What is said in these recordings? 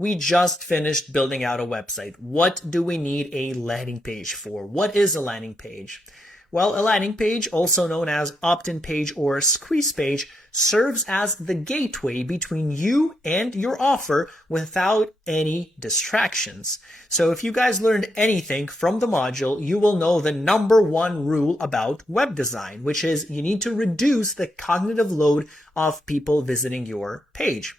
We just finished building out a website. What do we need a landing page for? What is a landing page? Well, a landing page, also known as opt-in page or squeeze page, serves as the gateway between you and your offer without any distractions. So if you guys learned anything from the module, you will know the number one rule about web design, which is you need to reduce the cognitive load of people visiting your page.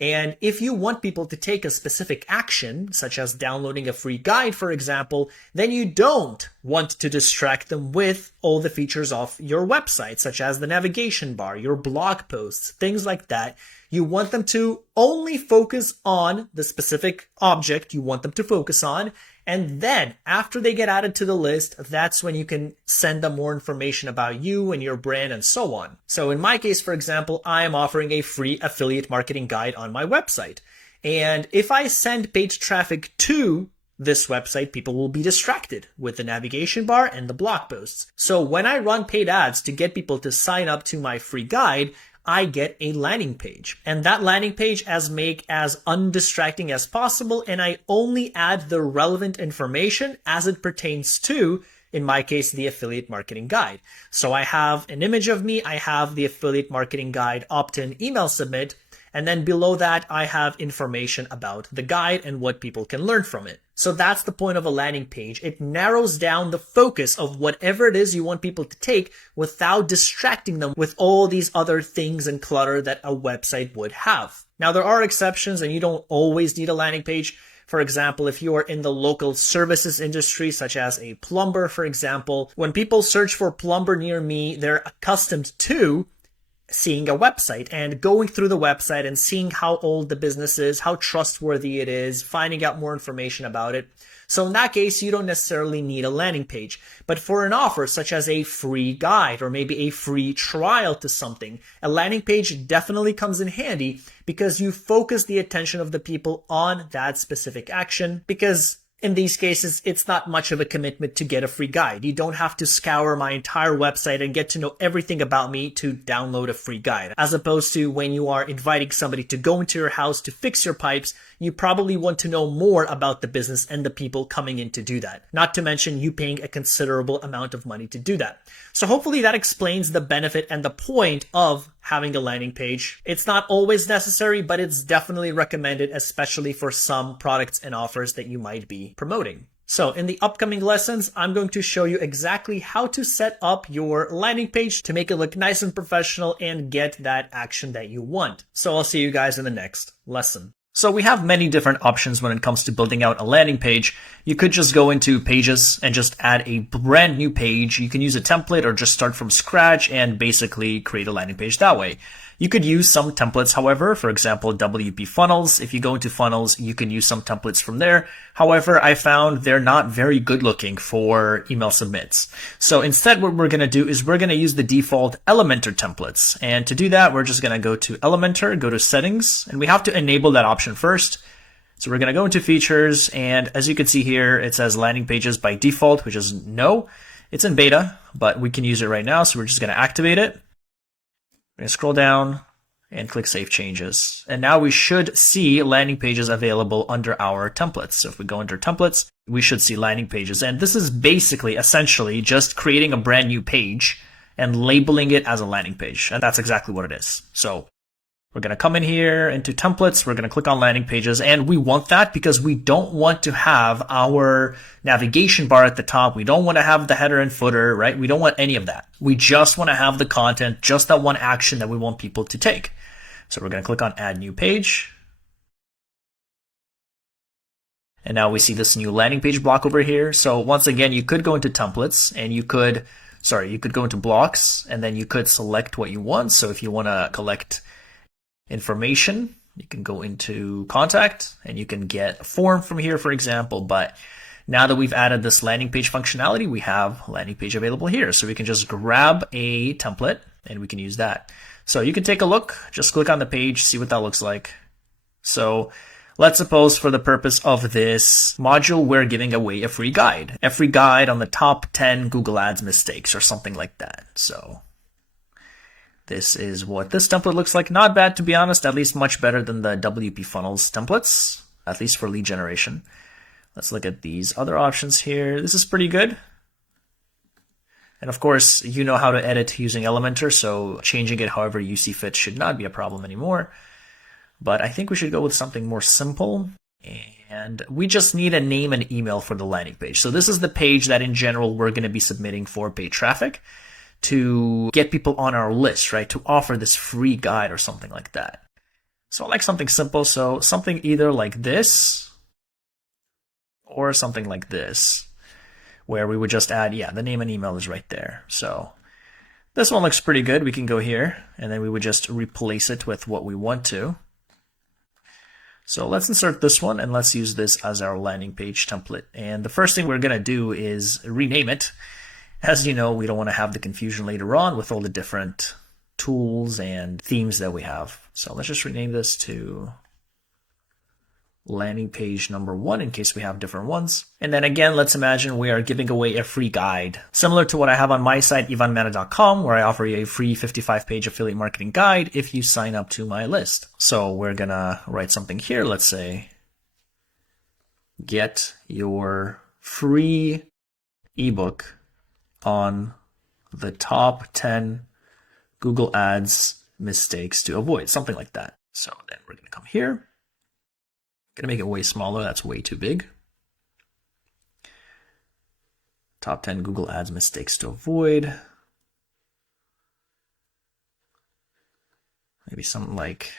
And if you want people to take a specific action, such as downloading a free guide, for example, then you don't want to distract them with all the features of your website, such as the navigation bar, your blog posts, things like that. You want them to only focus on the specific object you want them to focus on. And then after they get added to the list, that's when you can send them more information about you and your brand and so on. So in my case, for example, I am offering a free affiliate marketing guide on my website. And if I send page traffic to this website, people will be distracted with the navigation bar and the blog posts. So when I run paid ads to get people to sign up to my free guide, I get a landing page, and that landing page make as undistracting as possible. And I only add the relevant information as it pertains to, in my case, the affiliate marketing guide. So I have an image of me. I have the affiliate marketing guide opt-in email submit. And then below that, I have information about the guide and what people can learn from it. So that's the point of a landing page. It narrows down the focus of whatever it is you want people to take without distracting them with all these other things and clutter that a website would have. Now, there are exceptions and you don't always need a landing page. For example, if you are in the local services industry, such as a plumber, for example, when people search for plumber near me, they're accustomed to seeing a website and going through the website and seeing how old the business is, how trustworthy it is, finding out more information about it. So in that case, you don't necessarily need a landing page. But for an offer such as a free guide or maybe a free trial to something, a landing page definitely comes in handy because you focus the attention of the people on that specific action. Because in these cases, it's not much of a commitment to get a free guide. You don't have to scour my entire website and get to know everything about me to download a free guide. As opposed to when you are inviting somebody to go into your house to fix your pipes, you probably want to know more about the business and the people coming in to do that. Not to mention you paying a considerable amount of money to do that. So hopefully that explains the benefit and the point of having a landing page. It's not always necessary, but it's definitely recommended, especially for some products and offers that you might be promoting. So in the upcoming lessons, I'm going to show you exactly how to set up your landing page to make it look nice and professional and get that action that you want. So I'll see you guys in the next lesson. So we have many different options when it comes to building out a landing page. You could just go into pages and just add a brand new page. You can use a template or just start from scratch and basically create a landing page that way. You could use some templates, however, for example, WP funnels. If you go into funnels, you can use some templates from there. However, I found they're not very good looking for email submits. So instead, what we're going to do is we're going to use the default Elementor templates. And to do that, we're just going to go to Elementor, go to settings, and we have to enable that option first. So we're going to go into features. And as you can see here, it says landing pages by default, which is no. It's in beta, but we can use it right now. So we're just going to activate it. We're going to scroll down and click Save Changes. And now we should see landing pages available under our templates. So if we go under templates, we should see landing pages. And this is basically, essentially, just creating a brand new page and labeling it as a landing page. And that's exactly what it is. So we're going to come in here into templates. We're going to click on landing pages. And we want that because we don't want to have our navigation bar at the top. We don't want to have the header and footer, right? We don't want any of that. We just want to have the content, just that one action that we want people to take. So we're going to click on add new page. And now we see this new landing page block over here. So once again, you could go into templates and you could go into blocks and then you could select what you want. So if you want to collect information, you can go into contact and you can get a form from here, for example. But now that we've added this landing page functionality, we have a landing page available here. So we can just grab a template and we can use that. So you can take a look, just click on the page, see what that looks like. So let's suppose for the purpose of this module, we're giving away a free guide on the top 10 Google Ads mistakes or something like that. So this is what this template looks like. Not bad, to be honest, at least much better than the WP Funnels templates. at least for lead generation. Let's look at these other options here. This is pretty good. And of course, you know how to edit using Elementor, so changing it however you see fit should not be a problem anymore. But I think we should go with something more simple. And we just need a name and email for the landing page. So this is the page that in general we're going to be submitting for paid traffic to get people on our list, right? To offer this free guide or something like that. So I like something simple. So something either like this or something like this, where we would just add, the name and email is right there. So this one looks pretty good. We can go here and then we would just replace it with what we want to. So let's insert this one and let's use this as our landing page template. And the first thing we're going to do is rename it. As you know, we don't want to have the confusion later on with all the different tools and themes that we have. So let's just rename this to landing page number 1 in case we have different ones. And then again, let's imagine we are giving away a free guide, similar to what I have on my site, ivanmana.com, where I offer you a free 55-page affiliate marketing guide if you sign up to my list. So we're gonna write something here. Let's say, get your free ebook on the top 10 Google Ads mistakes to avoid, something like that. So then we're gonna come here. Gonna make it way smaller, that's way too big. Top 10 Google Ads mistakes to avoid. Maybe something like,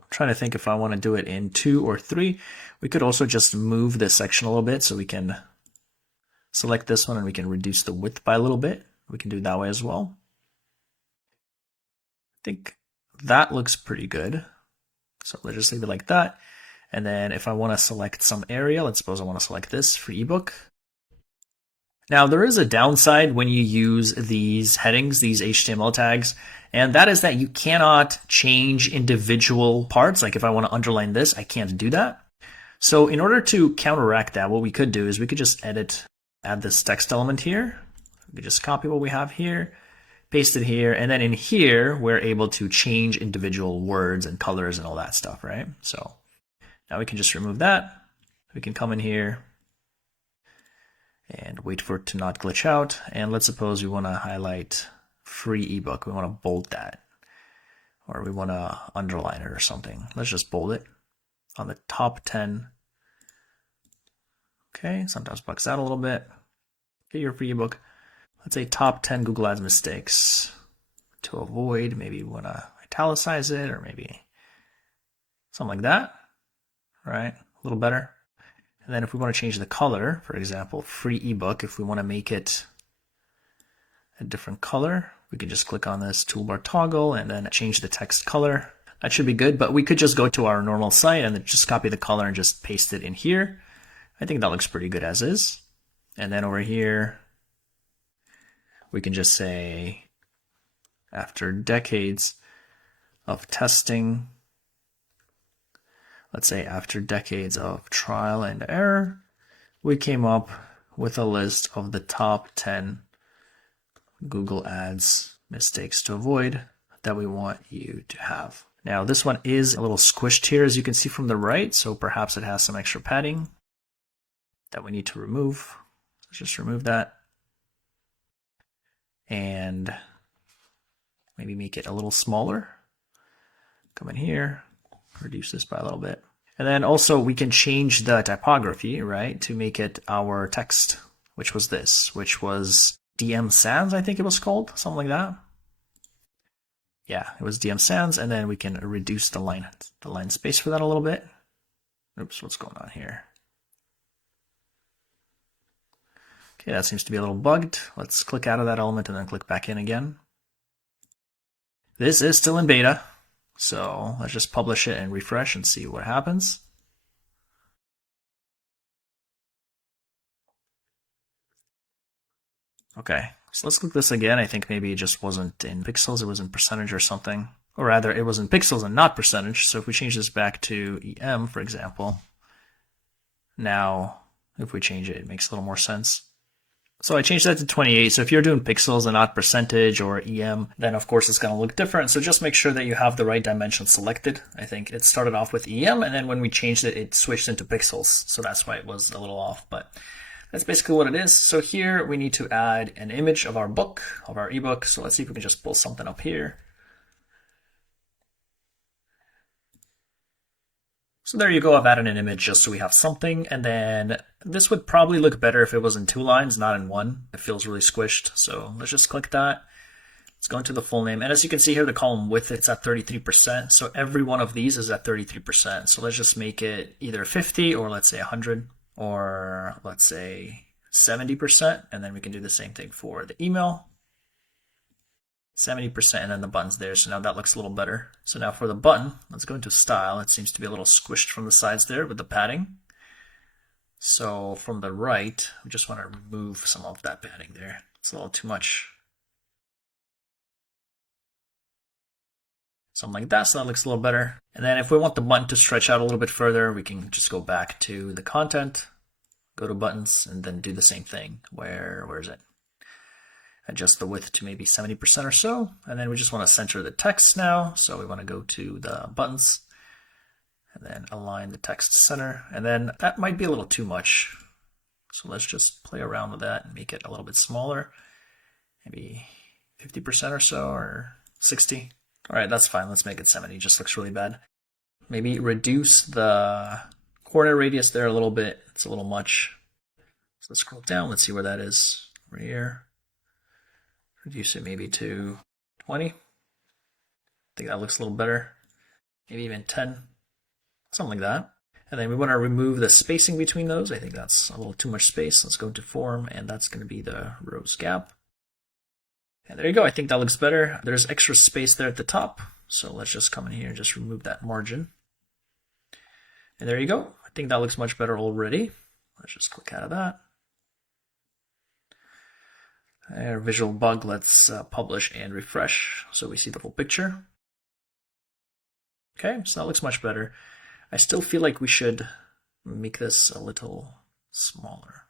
I'm trying to think if I want to do it in 2 or 3. We could also just move this section a little bit, so we can select this one and we can reduce the width by a little bit. We can do it that way as well. I think that looks pretty good. So let's just leave it like that. And then if I want to select some area, let's suppose I want to select this for ebook. Now there is a downside when you use these headings, these HTML tags, and that is that you cannot change individual parts. Like if I want to underline this, I can't do that. So in order to counteract that, what we could do is we could just add this text element here. We could just copy what we have here, paste it here, and then in here, we're able to change individual words and colors and all that stuff, right? So now we can just remove that. We can come in here and wait for it to not glitch out. And let's suppose we want to highlight free ebook. We want to bold that, or we want to underline it or something. Let's just bold it on the top 10. Okay, sometimes bugs out a little bit. Get your free ebook. Let's say top 10 Google Ads mistakes to avoid. Maybe we want to italicize it, or maybe something like that. Right, a little better. And then if we want to change the color, for example, free ebook, if we want to make it a different color, we can just click on this toolbar toggle and then change the text color. That should be good, but we could just go to our normal site and then just copy the color and just paste it in here. I think that looks pretty good as is. And then over here, we can just say, after decades of testing, let's say after decades of trial and error, we came up with a list of the top 10 Google Ads mistakes to avoid that we want you to have. Now this one is a little squished here, as you can see from the right, so perhaps it has some extra padding that we need to remove. Let's just remove that and maybe make it a little smaller. Come in here, reduce this by a little bit. And then also we can change the typography, right, to make it our text, which was this, which was DM Sans, I think it was called, something like that. Yeah, it was DM Sans, and then we can reduce the line space for that a little bit. Oops, what's going on here? Okay, that seems to be a little bugged. Let's click out of that element and then click back in again. This is still in beta, so let's just publish it and refresh and see what happens. Okay, so let's click this again. I think maybe it just wasn't in pixels, it was in percentage or something. Or rather, it was in pixels and not percentage. So if we change this back to EM, for example, now if we change it, it makes a little more sense. So I changed that to 28. So if you're doing pixels and not percentage or EM, then of course it's going to look different. So just make sure that you have the right dimension selected. I think it started off with EM, and then when we changed it, it switched into pixels. So that's why it was a little off, but that's basically what it is. So here we need to add an image of our book, of our ebook. So let's see if we can just pull something up here. So there you go, I've added an image just so we have something, and then this would probably look better if it was in 2 lines, not in 1. It feels really squished, so let's just click that. Let's go into the full name, and as you can see here, the column width, it's at 33%, so every one of these is at 33%. So let's just make it either 50, or let's say 100, or let's say 70%, and then we can do the same thing for the email. 70%, and then the button's there, so now that looks a little better. So now for the button, let's go into style. It seems to be a little squished from the sides there with the padding. So from the right, we just want to remove some of that padding there. It's a little too much. Something like that, so that looks a little better. And then if we want the button to stretch out a little bit further, we can just go back to the content, go to buttons, and then do the same thing. Where is it? Adjust the width to maybe 70% or so, and then we just want to center the text now. So we want to go to the buttons and then align the text to center, and then that might be a little too much. So let's just play around with that and make it a little bit smaller, maybe 50% or so, or 60. All right, that's fine. Let's make it 70. It just looks really bad. Maybe reduce the corner radius there a little bit. It's a little much. So let's scroll down. Let's see where that is. Right here. Reduce it maybe to 20. I think that looks a little better. Maybe even 10. Something like that. And then we want to remove the spacing between those. I think that's a little too much space. Let's go to form, and that's going to be the rows gap. And there you go. I think that looks better. There's extra space there at the top. So let's just come in here and just remove that margin. And there you go. I think that looks much better already. Let's just click out of that. Visual bug, let's publish and refresh so we see the full picture. Okay, so that looks much better. I still feel like we should make this a little smaller.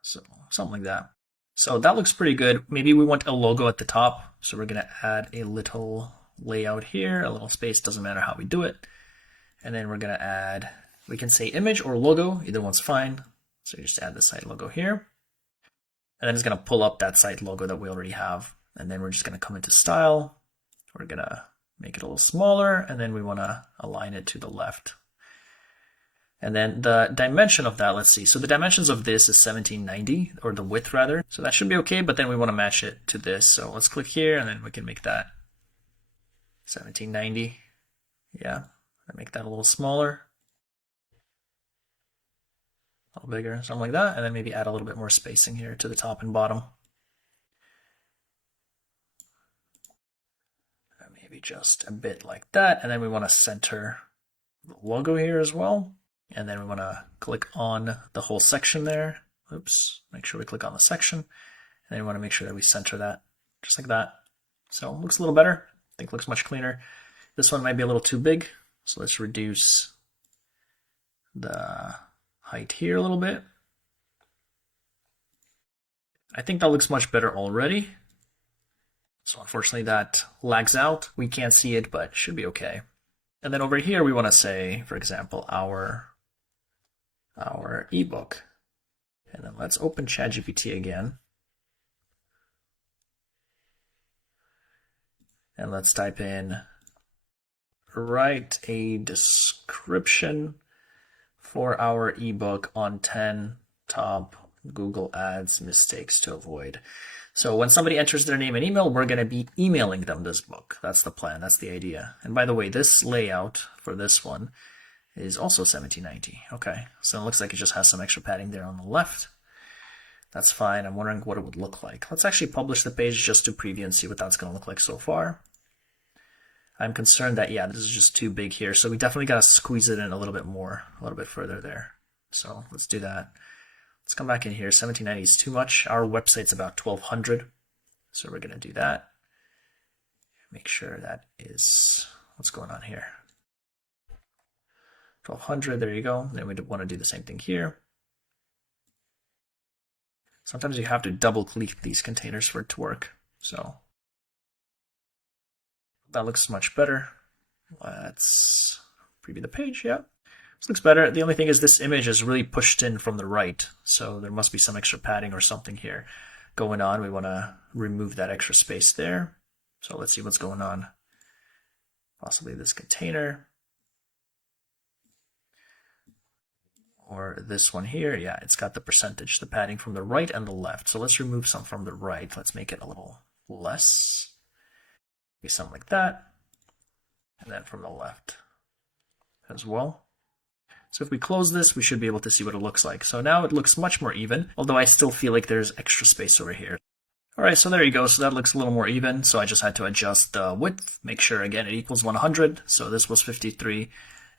So something like that. So that looks pretty good. Maybe we want a logo at the top. So we're going to add a little layout here, a little space, doesn't matter how we do it. And then we're going to add, we can say image or logo, either one's fine. So you just add the site logo here. And then it's going to pull up that site logo that we already have. And then we're just going to come into style. We're going to make it a little smaller, and then we want to align it to the left. And then the dimension of that, let's see. So the dimensions of this is 1790, or the width rather. So that should be okay, but then we want to match it to this. So let's click here, and then we can make that 1790. Yeah, make that a little smaller. A little bigger, something like that, and then maybe add a little bit more spacing here to the top and bottom. Maybe just a bit like that, and then we want to center the logo here as well, and then we want to click on the whole section there. Oops, make sure we click on the section, and then we want to make sure that we center that, just like that. So it looks a little better. I think it looks much cleaner. This one might be a little too big, so let's reduce the height here a little bit. I think that looks much better already. So unfortunately that lags out. We can't see it, but it should be okay. And then over here we want to say, for example, our ebook. And then let's open ChatGPT again. And let's type in, write a description for our ebook on 10 top Google Ads mistakes to avoid. So when somebody enters their name and email, we're going to be emailing them this book. That's the plan. That's the idea. And by the way, this layout for this one is also 1790. Okay, so it looks like it just has some extra padding there on the left. That's fine. I'm wondering what it would look like. Let's actually publish the page just to preview and see what that's going to look like so far. I'm concerned that, yeah, this is just too big here. So we definitely got to squeeze it in a little bit more, a little bit further there. So let's do that. Let's come back in here. 1790 is too much. Our website's about 1200. So we're going to do that. Make sure that is what's going on here. 1200, there you go. Then we want to do the same thing here. Sometimes you have to double click these containers for it to work. So that looks much better. Let's preview the page. Yeah, this looks better. The only thing is this image is really pushed in from the right, so there must be some extra padding or something here going on. We want to remove that extra space there. So let's see what's going on. Possibly this container. Or this one here. Yeah, it's got the percentage, the padding from the right and the left. So let's remove some from the right. Let's make it a little less. Maybe something like that. And then from the left as well. So if we close this, we should be able to see what it looks like. So now it looks much more even, although I still feel like there's extra space over here. All right, so there you go. So that looks a little more even. So I just had to adjust the width, make sure again it equals 100. So this was 53,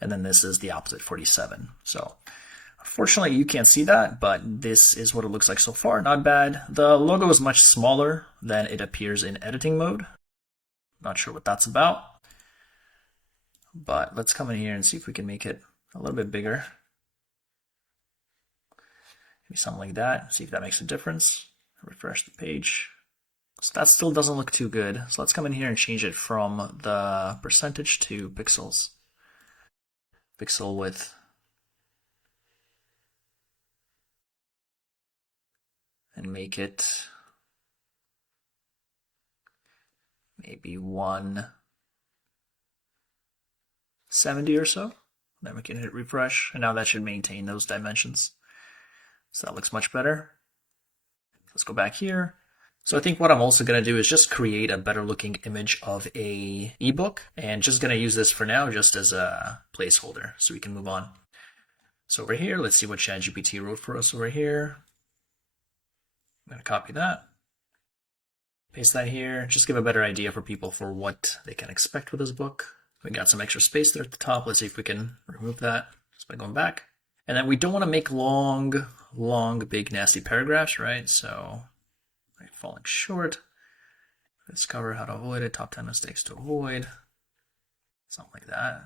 and then this is the opposite, 47. So unfortunately, you can't see that, but this is what it looks like so far. Not bad. The logo is much smaller than it appears in editing mode. Not sure what that's about. But let's come in here and see if we can make it a little bit bigger. Maybe something like that. See if that makes a difference. Refresh the page. So that still doesn't look too good. So let's come in here and change it from the percentage to pixels. Pixel width. And make it maybe 170 or so. Then we can hit refresh, and now that should maintain those dimensions. So that looks much better. Let's go back here. So I think what I'm also going to do is just create a better looking image of a ebook, and just going to use this for now just as a placeholder so we can move on. So over here, let's see what ChatGPT wrote for us over here. I'm going to copy that, paste that here, just give a better idea for people for what they can expect with this book. We got some extra space there at the top. Let's see if we can remove that just by going back. And then we don't want to make long, big, nasty paragraphs, right? So falling short. Discover how to avoid it. Top 10 mistakes to avoid. Something like that.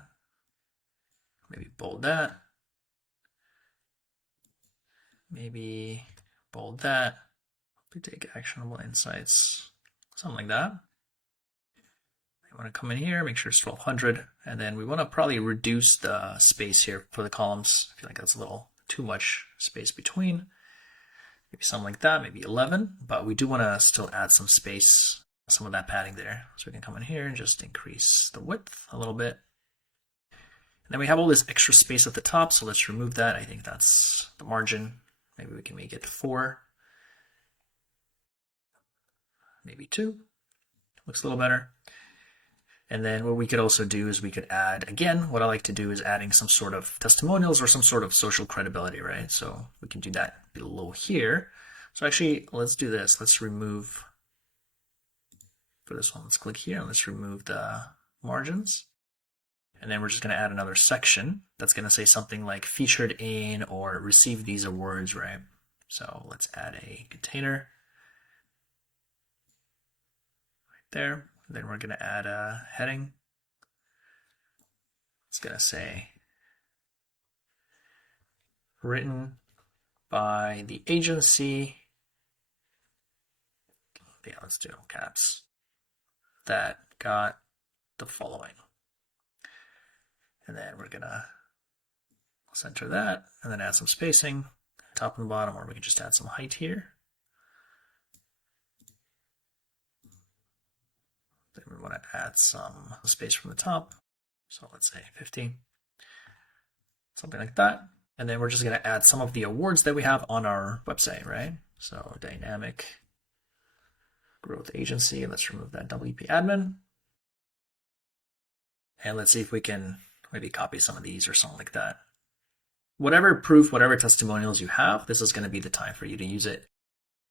Maybe bold that. Maybe bold that. We take actionable insights. Something like that. We want to come in here, make sure it's 1200, and then we want to probably reduce the space here for the columns. I feel like that's a little too much space between. Maybe something like that, maybe 11, but we do want to still add some space, some of that padding there. So we can come in here and just increase the width a little bit. And then we have all this extra space at the top, so let's remove that. I think that's the margin. Maybe we can make it 4. Maybe 2. Looks a little better. And then what we could also do is we could add, again, what I like to do is adding some sort of testimonials or some sort of social credibility, right? So we can do that below here. So actually, let's do this. Let's remove, for this one, let's click here and let's remove the margins. And then we're just going to add another section that's going to say something like featured in or received these awards, right? So let's add a container right there. Then we're going to add a heading. It's going to say written by the agency. Yeah, let's do caps. That got the following. And then we're going to center that and then add some spacing, top and bottom, or we can just add some height here. Then we want to add some space from the top. So let's say 50, something like that. And then we're just going to add some of the awards that we have on our website, right? So dynamic growth agency. Let's remove that WP admin. And let's see if we can maybe copy some of these or something like that. Whatever proof, whatever testimonials you have, this is going to be the time for you to use it.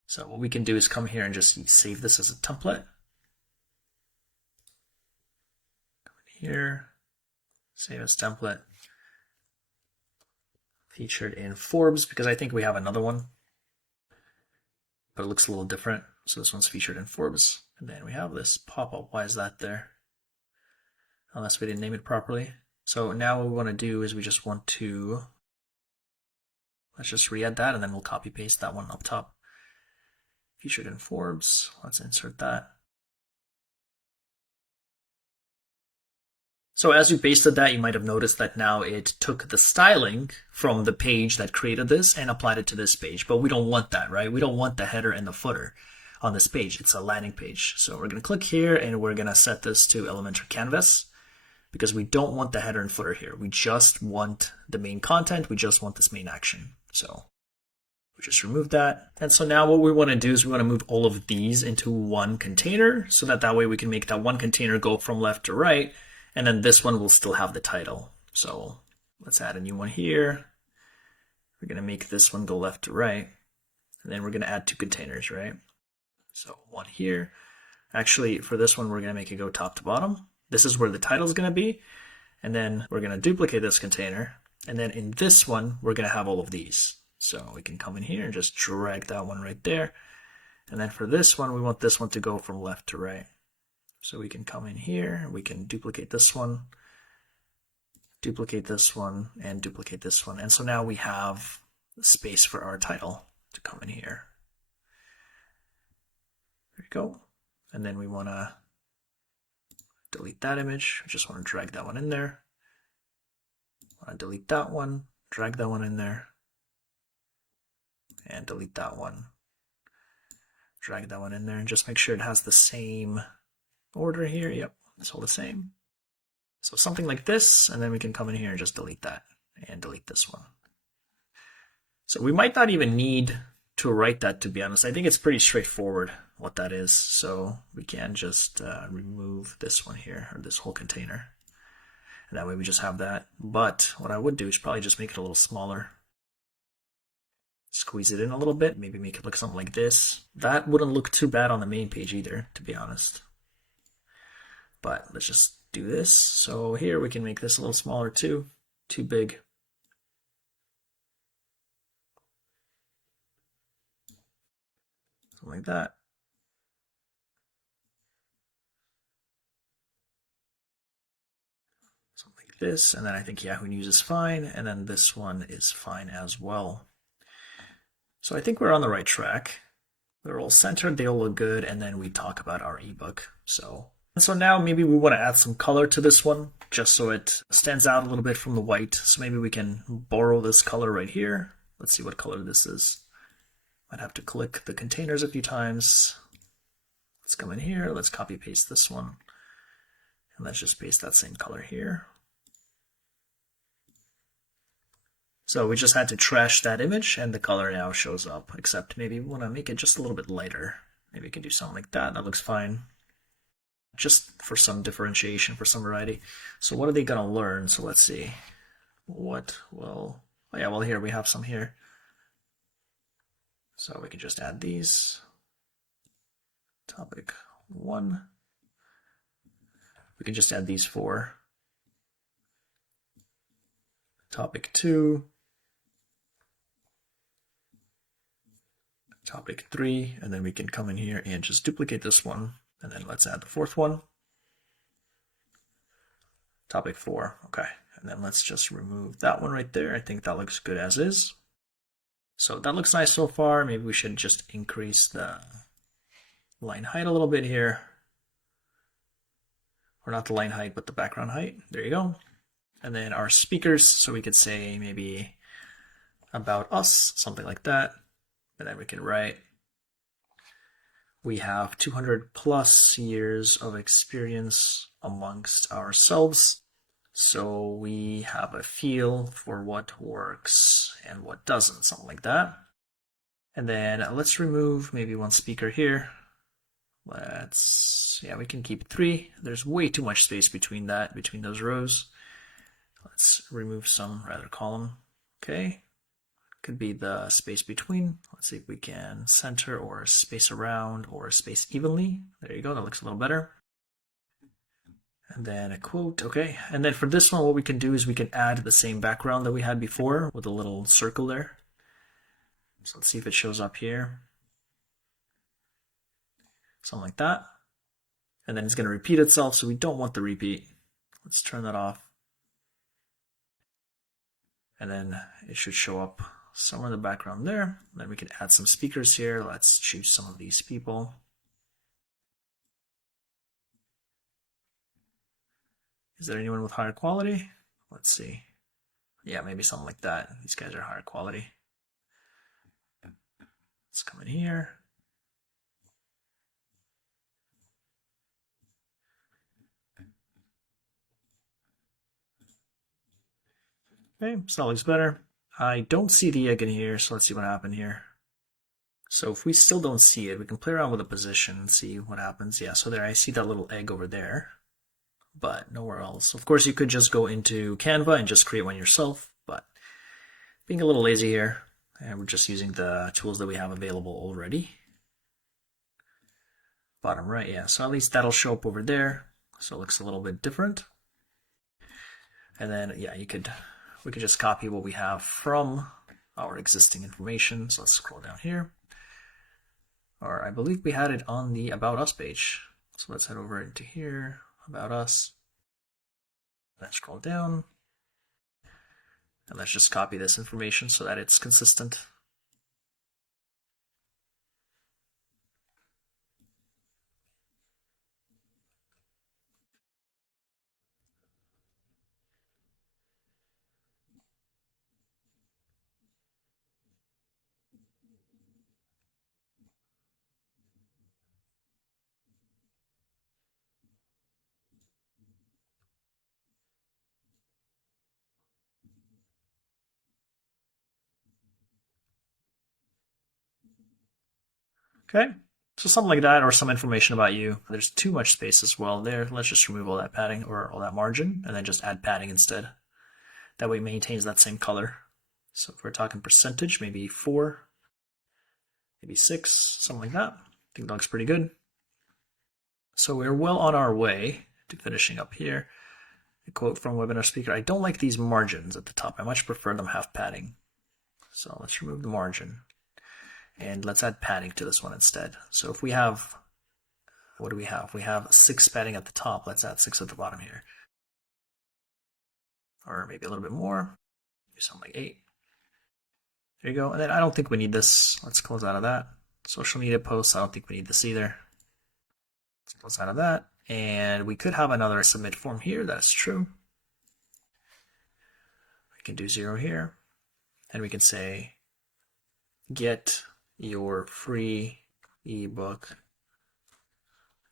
So what we can do is come here and just save this as a template. Here, save as template, featured in Forbes, because I think we have another one, but it looks a little different. So this one's featured in Forbes. And then we have this pop-up. Why is that there? Unless we didn't name it properly. So now what we want to do is we just want to, let's just re-add that and then we'll copy paste that one up top. Featured in Forbes. Let's insert that. So as you pasted that, you might have noticed that now it took the styling from the page that created this and applied it to this page. But we don't want that, right? We don't want the header and the footer on this page. It's a landing page. So we're going to click here and we're going to set this to Elementor Canvas because we don't want the header and footer here. We just want the main content. We just want this main action. So we just remove that. And so now what we want to do is we want to move all of these into one container so that way we can make that one container go from left to right. And then this one will still have the title. So let's add a new one here. We're going to make this one go left to right. And then we're going to add 2 containers, right? So one here. Actually, for this one, we're going to make it go top to bottom. This is where the title is going to be. And then we're going to duplicate this container. And then in this one, we're going to have all of these. So we can come in here and just drag that one right there. And then for this one, we want this one to go from left to right. So we can come in here, we can duplicate this one, and duplicate this one. And so now we have space for our title to come in here. There we go. And then we want to delete that image. I just want to drag that one in there. I want to delete that one, drag that one in there, and delete that one. Drag that one in there and just make sure it has the same order here. Yep, it's all the same. So something like this, and then we can come in here and just delete that and delete this one. So we might not even need to write that, to be honest. I think it's pretty straightforward what that is. So we can just remove this one here, or this whole container. And that way we just have that. But what I would do is probably just make it a little smaller. Squeeze it in a little bit, maybe make it look something like this. That wouldn't look too bad on the main page either, to be honest. But let's just do this. So here we can make this a little smaller too. Too big. Something like that. Something like this. And then I think Yahoo News is fine. And then this one is fine as well. So I think we're on the right track. They're all centered. They all look good. And then we talk about our ebook. So now maybe we want to add some color to this one, just so it stands out a little bit from the white. So maybe we can borrow this color right here. Let's see what color this is. Might have to click the containers a few times. Let's come in here. Let's copy paste this one. And let's just paste that same color here. So we just had to trash that image and the color now shows up, except maybe we want to make it just a little bit lighter. Maybe we can do something like that. That looks fine. Just for some differentiation, for some variety. So what are they going to learn? So let's see. What will... Oh yeah, well here we have some here. So we can just add these. Topic 1. We can just add these 4. Topic 2. Topic 3. And then we can come in here and just duplicate this one. And then let's add the 4th one. Topic 4, okay. And then let's just remove that one right there. I think that looks good as is. So that looks nice so far. Maybe we should just increase the line height a little bit here. Or not the line height, but the background height. There you go. And then our speakers, so we could say maybe about us, something like that. And then we can write, we have 200 plus years of experience amongst ourselves. So we have a feel for what works and what doesn't, something like that. And then let's remove maybe one speaker here. We can keep 3. There's way too much space between those rows. Let's remove some rather column. Okay. Could be the space between. Let's see if we can center or space around or space evenly. There you go. That looks a little better. And then a quote. Okay. And then for this one, what we can do is we can add the same background that we had before with a little circle there. So let's see if it shows up here. Something like that. And then it's going to repeat itself. So we don't want the repeat. Let's turn that off. And then it should show up somewhere in the background there. Then we can add some speakers here. Let's choose some of these people. Is there anyone with higher quality? Let's see. Yeah, maybe something like that. These guys are higher quality. Let's come in here. Okay, so that looks better. I don't see the egg in here, so let's see what happened here. So if we still don't see it, we can play around with the position and see what happens. Yeah, so there I see that little egg over there, but nowhere else. Of course, you could just go into Canva and just create one yourself, but being a little lazy here, and we're just using the tools that we have available already. Bottom right, yeah, so at least that'll show up over there, so it looks a little bit different. And then, yeah, we could just copy what we have from our existing information. So let's scroll down here. Or I believe we had it on the About Us page. So let's head over into here, About Us. Then scroll down. And let's just copy this information so that it's consistent. Okay, so something like that, or some information about you. There's too much space as well there. Let's just remove all that padding or all that margin and then just add padding instead. That way it maintains that same color. So if we're talking percentage, maybe 4, maybe 6, something like that. I think that looks pretty good. So we're well on our way to finishing up here. A quote from webinar speaker: I don't like these margins at the top. I much prefer them have padding. So let's remove the margin. And let's add padding to this one instead. So if we have, what do we have? We have 6 padding at the top. Let's add 6 at the bottom here. Or maybe a little bit more. Do something like 8. There you go. And then I don't think we need this. Let's close out of that. Social media posts, I don't think we need this either. Let's close out of that. And we could have another submit form here. That's true. We can do 0 here. And we can say, get your free ebook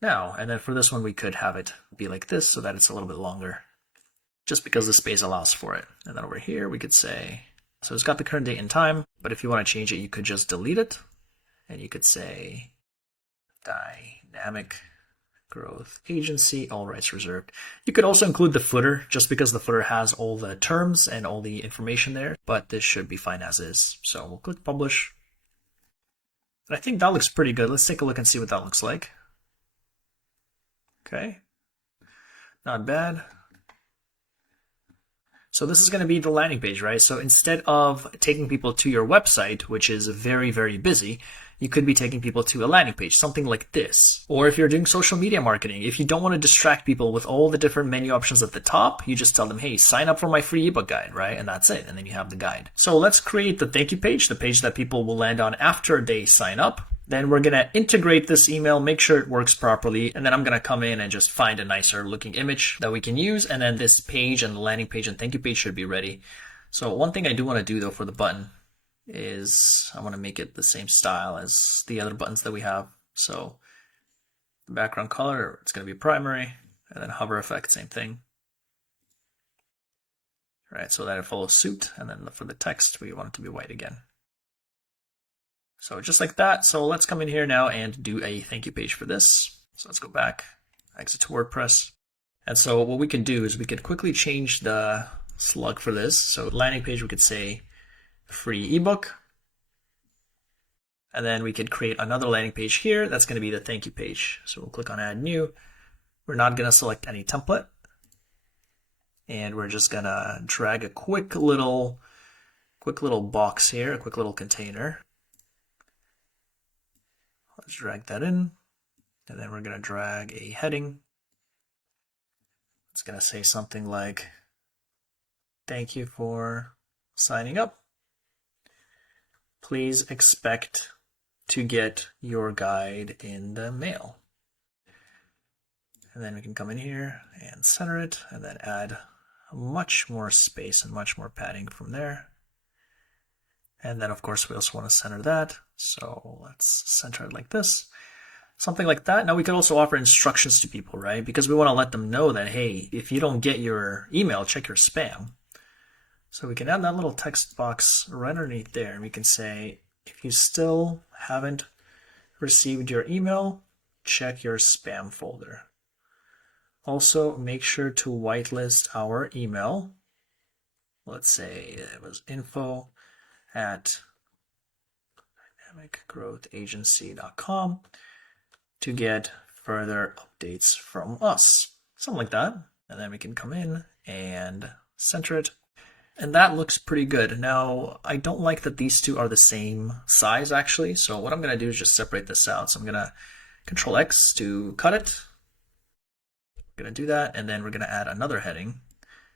now. And then for this one, we could have it be like this so that it's a little bit longer, just because the space allows for it. And then over here, we could say, so it's got the current date and time, but if you want to change it, you could just delete it. And you could say dynamic growth agency, all rights reserved. You could also include the footer, just because the footer has all the terms and all the information there, but this should be fine as is. So we'll click publish. And I think that looks pretty good. Let's take a look and see what that looks like. Okay, not bad. So this is going to be the landing page, right? So instead of taking people to your website, which is very, very busy, you could be taking people to a landing page, something like this. Or if you're doing social media marketing, if you don't want to distract people with all the different menu options at the top, you just tell them, hey, sign up for my free ebook guide, right? And that's it. And then you have the guide. So let's create the thank you page, the page that people will land on after they sign up. Then we're going to integrate this email, make sure it works properly. And then I'm going to come in and just find a nicer looking image that we can use. And then this page and the landing page and thank you page should be ready. So one thing I do want to do though for the button is I want to make it the same style as the other buttons that we have. So the background color, it's going to be primary, and then hover effect, same thing. All right, so that it follows suit. And then for the text, we want it to be white again. So just like that. So let's come in here now and do a thank you page for this. So let's go back, exit to WordPress. And so what we can do is we could quickly change the slug for this. So landing page, we could say free ebook. And then we could create another landing page here. That's going to be the thank you page. So we'll click on add new. We're not going to select any template. And we're just going to drag a quick little box here, a quick little container. Let's drag that in. And then we're going to drag a heading. It's going to say something like, thank you for signing up. please expect to get your guide in the mail. And then we can come in here and center it and then add much more space and much more padding from there. And then of course we also want to center that. So let's center it like this. Something like that. Now we could also offer instructions to people, right? Because we want to let them know that, hey, if you don't get your email, check your spam. So we can add that little text box right underneath there. And we can say, if you still haven't received your email, check your spam folder. Also, make sure to whitelist our email. Let's say it was info@dynamicgrowthagency.com to get further updates from us. Something like that. And then we can come in and center it. And that looks pretty good. Now, I don't like that these two are the same size actually. So what I'm going to do is just separate this out. So I'm going to Control X to cut it. I'm going to do that. And then we're going to add another heading,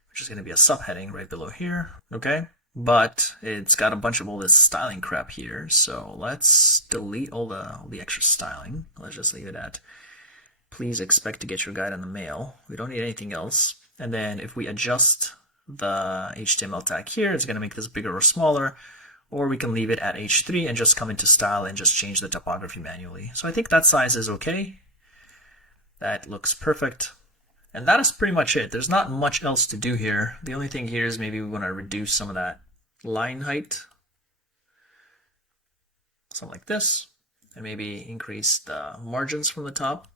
which is going to be a subheading right below here. Okay. But it's got a bunch of all this styling crap here. So let's delete all the extra styling. Let's just leave it at, please expect to get your guide in the mail. We don't need anything else. And then if we adjust the HTML tag here, it's going to make this bigger or smaller, or we can leave it at H3 and just come into style and just change the typography manually. So I think that size is okay. That looks perfect. And that is pretty much it. There's not much else to do here. The only thing here is maybe we want to reduce some of that line height. Something like this. And maybe increase the margins from the top.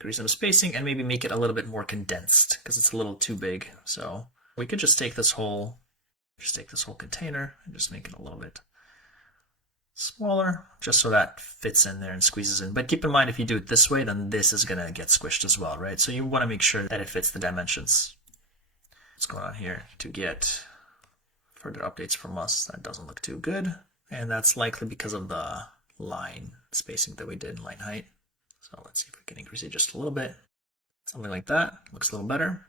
Increase some spacing and maybe make it a little bit more condensed because it's a little too big. So we could just take this whole container and just make it a little bit smaller, just so that fits in there and squeezes in. But keep in mind, if you do it this way, then this is going to get squished as well, right? So you want to make sure that it fits the dimensions. What's going on here? To get further updates from us, that doesn't look too good. And that's likely because of the line spacing that we did in line height. So let's see if we can increase it just a little bit. Something like that. Looks a little better.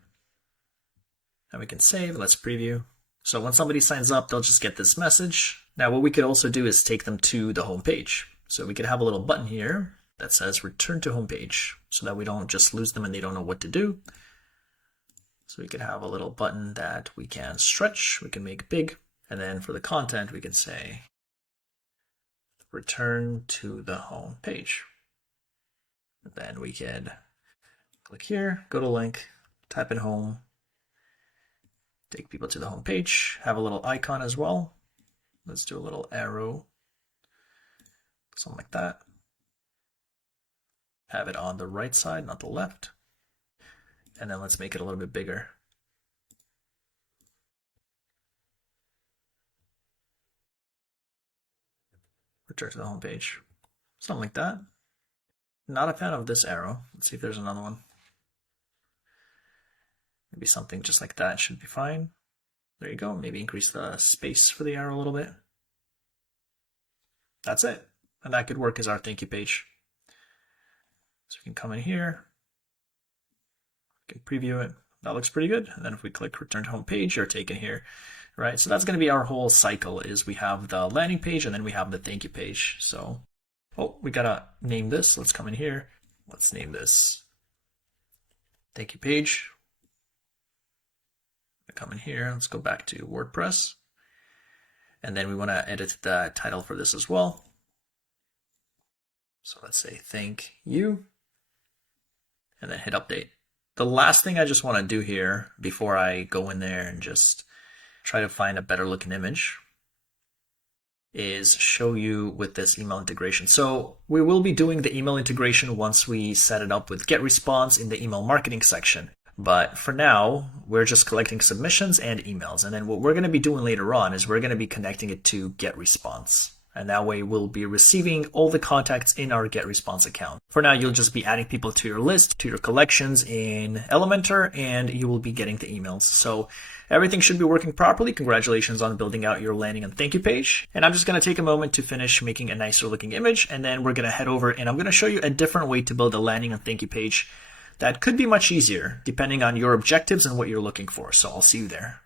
And we can save. Let's preview. So when somebody signs up, they'll just get this message. Now what we could also do is take them to the home page. So we could have a little button here that says return to home page so that we don't just lose them and they don't know what to do. So we could have a little button that we can stretch, we can make big, and then for the content we can say return to the home page. And then we can click here, go to link, type in home, take people to the home page, have a little icon as well. Let's do a little arrow, something like that. Have it on the right side, not the left. And then let's make it a little bit bigger. Return to the home page, something like that. Not a fan of this arrow. Let's see if there's another one. Maybe something just like that should be fine. There you go. Maybe increase the space for the arrow a little bit. That's it. And that could work as our thank you page. So we can come in here. We can preview it. That looks pretty good. And then if we click return to home page, you're taken here. Right? So that's going to be our whole cycle is we have the landing page and then we have the thank you page. So, oh, we got to name this. Let's come in here. Let's name this thank you page. Come in here, let's go back to WordPress. And then we want to edit the title for this as well. So let's say thank you. And then hit update. The last thing I just want to do here before I go in there and just try to find a better looking image is show you with this email integration. So we will be doing the email integration once we set it up with GetResponse in the email marketing section. But for now, we're just collecting submissions and emails. And then what we're going to be doing later on is we're going to be connecting it to GetResponse. And that way we'll be receiving all the contacts in our GetResponse account. For now, you'll just be adding people to your list, to your collections in Elementor, and you will be getting the emails. So everything should be working properly. Congratulations on building out your landing and thank you page. And I'm just going to take a moment to finish making a nicer looking image. And then we're going to head over and I'm going to show you a different way to build a landing and thank you page that could be much easier depending on your objectives and what you're looking for. So I'll see you there.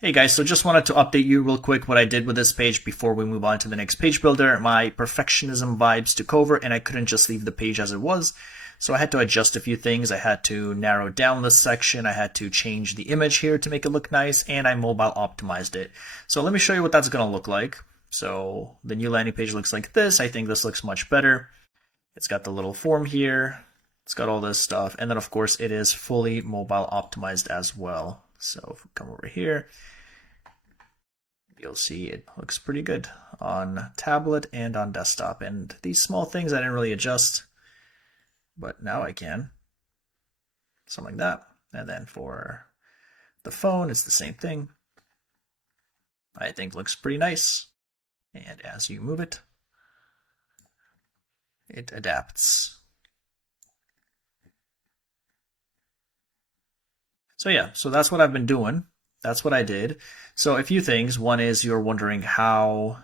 Hey guys, so just wanted to update you real quick what I did with this page before we move on to the next page builder. My perfectionism vibes took over and I couldn't just leave the page as it was. So I had to adjust a few things. I had to narrow down this section. I had to change the image here to make it look nice, and I mobile optimized it. So let me show you what that's going to look like. So the new landing page looks like this. I think this looks much better. It's got the little form here. It's got all this stuff. And then of course it is fully mobile optimized as well. So if we come over here, you'll see it looks pretty good on tablet and on desktop. And these small things I didn't really adjust, but now I can. Something like that. And then for the phone, it's the same thing. I think looks pretty nice. And as you move it, it adapts. So yeah, so that's what I've been doing. That's what I did. So a few things. One is you're wondering how